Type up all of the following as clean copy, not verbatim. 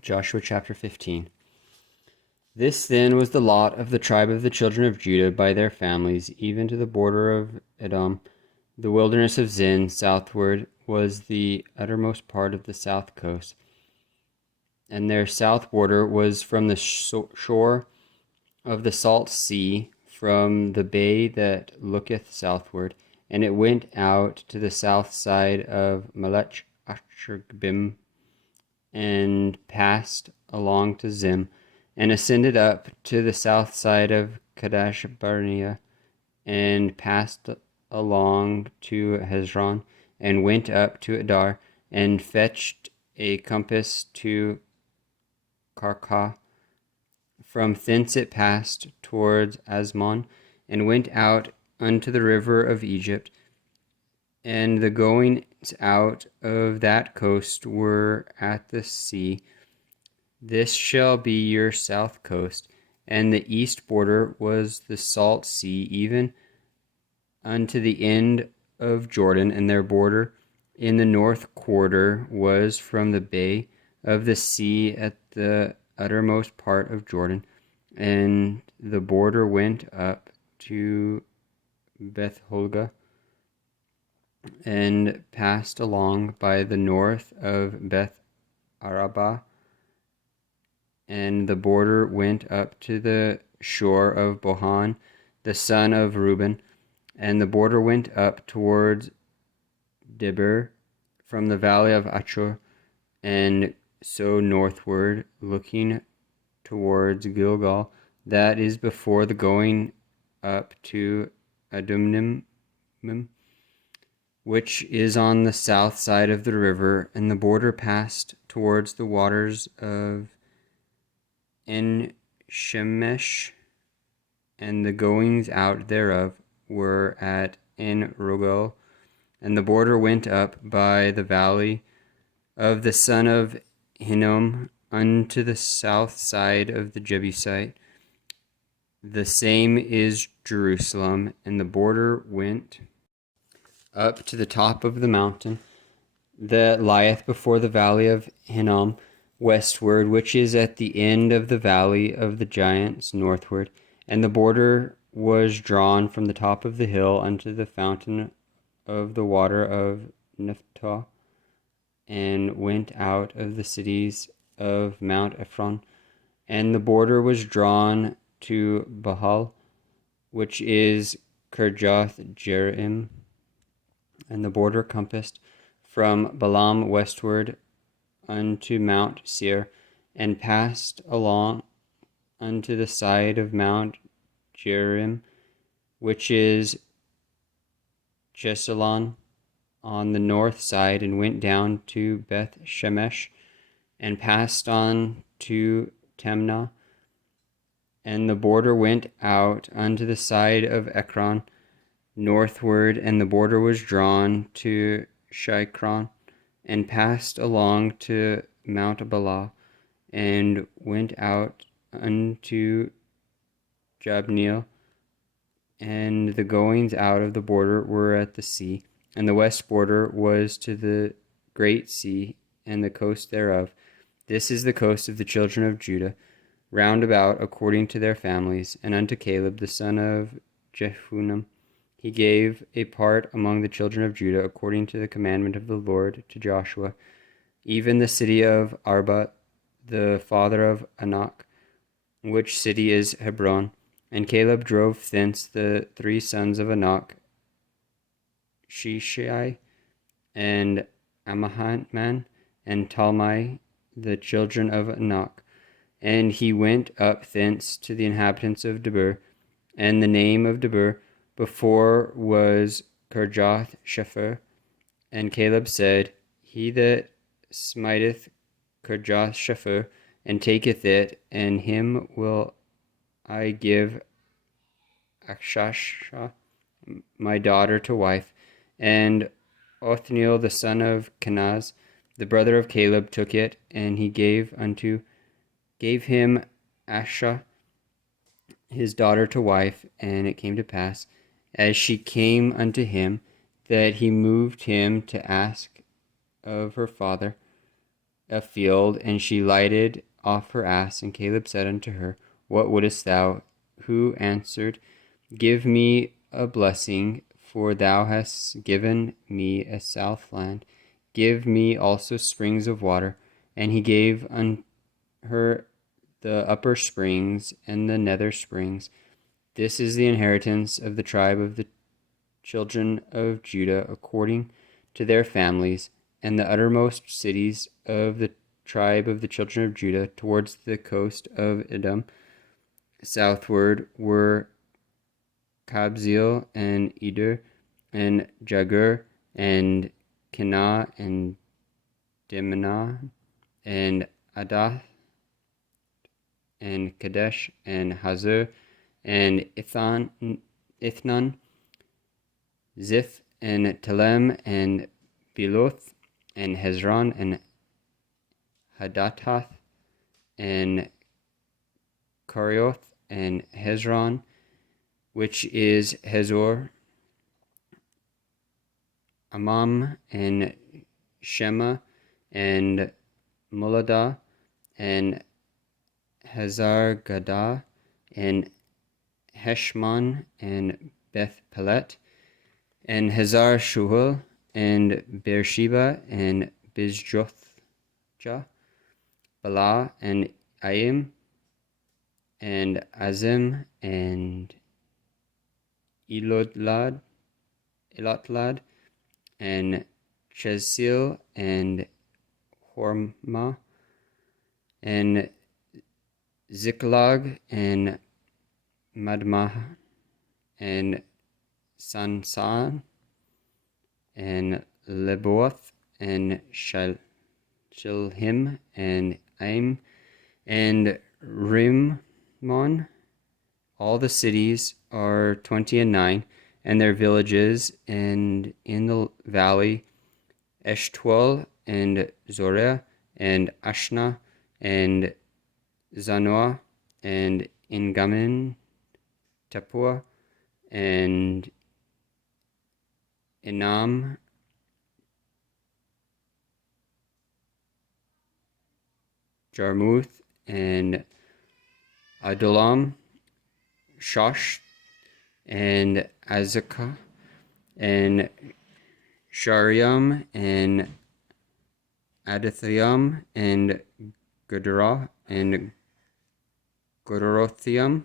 Joshua chapter 15. This then was the lot of the tribe of the children of Judah by their families, even to the border of Edom. The wilderness of Zin southward was the uttermost part of the south coast, and their south border was from the shore of the salt sea, from the bay that looketh southward, and it went out to the south side of Melech Asherbim, and passed along to Zim, and ascended up to the south side of Kadesh Barnea, and passed along to Hezron, and went up to Adar, and fetched a compass to Karkah. From thence it passed towards Asmon, and went out unto the river of Egypt, and the goings out of that coast were at the sea. This shall be your south coast, and the east border was the salt sea, even unto the end of Jordan, and their border in the north quarter was from the bay of the sea at the uttermost part of Jordan, and the border went up to Beth-Holga, and passed along by the north of Beth-Arabah, and the border went up to the shore of Bohan, the son of Reuben, and the border went up towards Dibur, from the valley of Achor, and so northward, looking towards Gilgal, that is before the going up to Adumnim, which is on the south side of the river, and the border passed towards the waters of En-Shemesh, and the goings out thereof were at En-Rogel, and the border went up by the valley of the son of Hinnom unto the south side of the Jebusite. The same is Jerusalem, and the border went up to the top of the mountain that lieth before the valley of Hinnom westward, which is at the end of the valley of the giants northward. And the border was drawn from the top of the hill unto the fountain of the water of Naphtah, and went out of the cities of Mount Ephron. And the border was drawn to Baal, which is Kirjath Jearim, and the border compassed from Balaam westward unto Mount Seir, and passed along unto the side of Mount Jearim, which is Chesalon, on the north side, and went down to Beth Shemesh, and passed on to Temnah. And the border went out unto the side of Ekron northward, and the border was drawn to Shikron, and passed along to Mount Bala, and went out unto Jabneel, and the goings out of the border were at the sea, and the west border was to the great sea, and the coast thereof. This is the coast of the children of Judah, round about according to their families. And unto Caleb the son of Jephunneh he gave a part among the children of Judah, according to the commandment of the Lord to Joshua, even the city of Arba, the father of Anak, which city is Hebron. And Caleb drove thence the 3 sons of Anak, Shishai, and Amahaman, and Talmai, the children of Anak. And he went up thence to the inhabitants of Debir, and the name of Debir before was Kirjath Shepher. And Caleb said, He that smiteth Kirjath Shepher, and taketh it, and him will I give Akshashah my daughter to wife. And Othniel the son of Kenaz, the brother of Caleb, took it, and he gave him Asha his daughter to wife. And it came to pass, as she came unto him, that he moved him to ask of her father a field, and she lighted off her ass. And Caleb said unto her, What wouldest thou? Who answered, Give me a blessing, for thou hast given me a south land. Give me also springs of water. And he gave unto her the upper springs and the nether springs. This is the inheritance of the tribe of the children of Judah according to their families, and the uttermost cities of the tribe of the children of Judah towards the coast of Edom southward were Kabzeel and Eder and Jagur and Kenah and Dimnah and Adath and Kadesh and Hazor and Ithnan, Ziph and Telem and Beloth and Hezron and Hadatath and Karioth and Hezron, which is Hazor, Amam and Shema and Moladah and Hazar Gadah and Heshmon and Beth Pelet and Hazar Shuhal and Beersheba and Bizjothjah, Bala and Aim and Azim and Elotlad and Chesil and Hormah and Ziklag and Madmah and Sansan and Leboth and Shilhim and Aim and Rimmon. All the cities are 29, and their villages, and in the valley Eshtuel and Zorah and Ashna and Zanoah and Ingamin, Tapua and Enam, Jarmuth and Adulam, Shosh and Azekah and Shariam and Adathiam and Gederah and Godorothiam,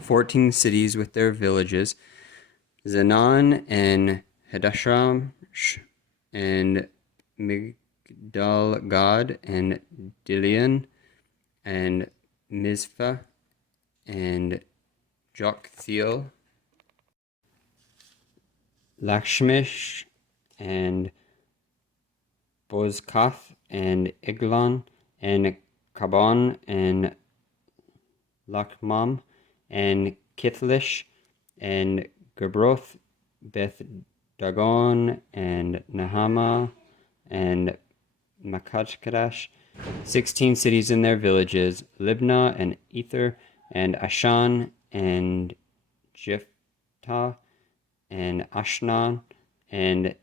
14 cities with their villages, Zanan and Hadasham and Migdal-gad and Dilian and Mizpah and Joktheel, Lakshmish and Bozkath and Eglon and Kaban and Lakmam and Kithlish and Gabroth, Beth Dagon and Nahama and Makachkadash, 16 cities and their villages, Libnah and Ether and Ashan and Jephthah and Ashnan and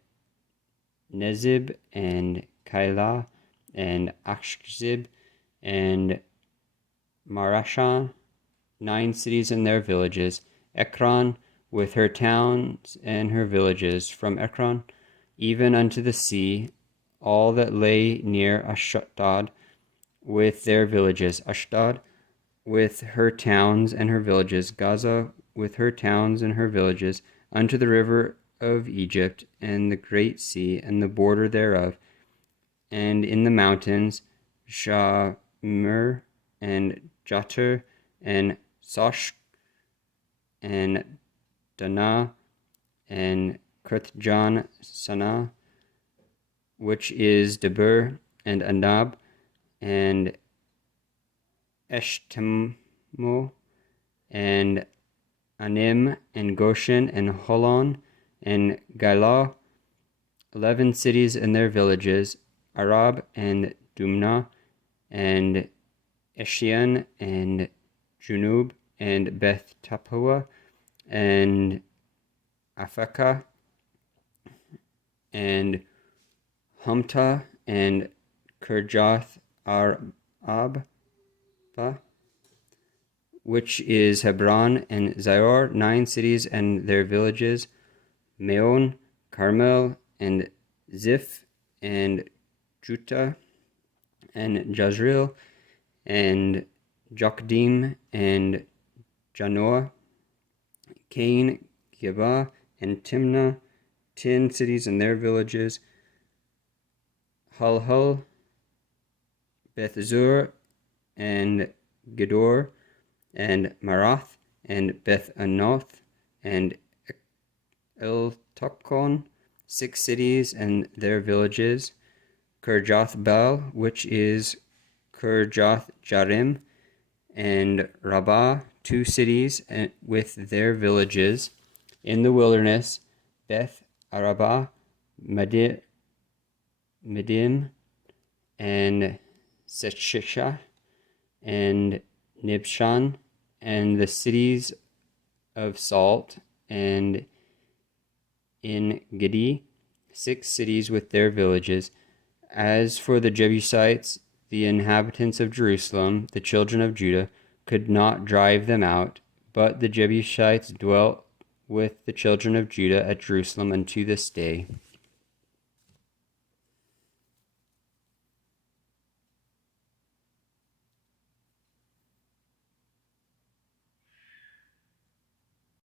Nezib and Kailah and Akshzib and Marashan, 9 cities and their villages, Ekron with her towns and her villages, from Ekron even unto the sea, all that lay near Ashdod with their villages, Ashdod with her towns and her villages, Gaza with her towns and her villages, unto the river of Egypt and the great sea and the border thereof, and in the mountains, Shamir and Jatir and Sosh and Dana and Kirthjan Sana, which is Debir and Anab and Eshtemo and Anim and Goshen and Holon and Gailah, 11 cities and their villages, Arab and Dumna and Eshian and Junub and Beth Tapua and Afekah and Humta and Kirjath Arba, which is Hebron, and Zior, 9 cities and their villages, Meon, Carmel, and Ziph, and Juttah, and Jezreel, and Jokdim, and Janoah, Cain, Geba, and Timnah, 10 cities and their villages, Halhul, Beth-zur, and Gedor, and Marath, and Beth-anoth, and Eltokon, 6 cities and their villages, Kirjath Baal, which is Kirjath Jarim, and Rabbah, 2 cities with their villages. In the wilderness, Beth Arabah, Medim, and Seshisha, and Nibshan, and the cities of Salt, and in Gedi, 6 cities with their villages. As for the Jebusites, the inhabitants of Jerusalem, the children of Judah, could not drive them out, but the Jebusites dwelt with the children of Judah at Jerusalem unto this day.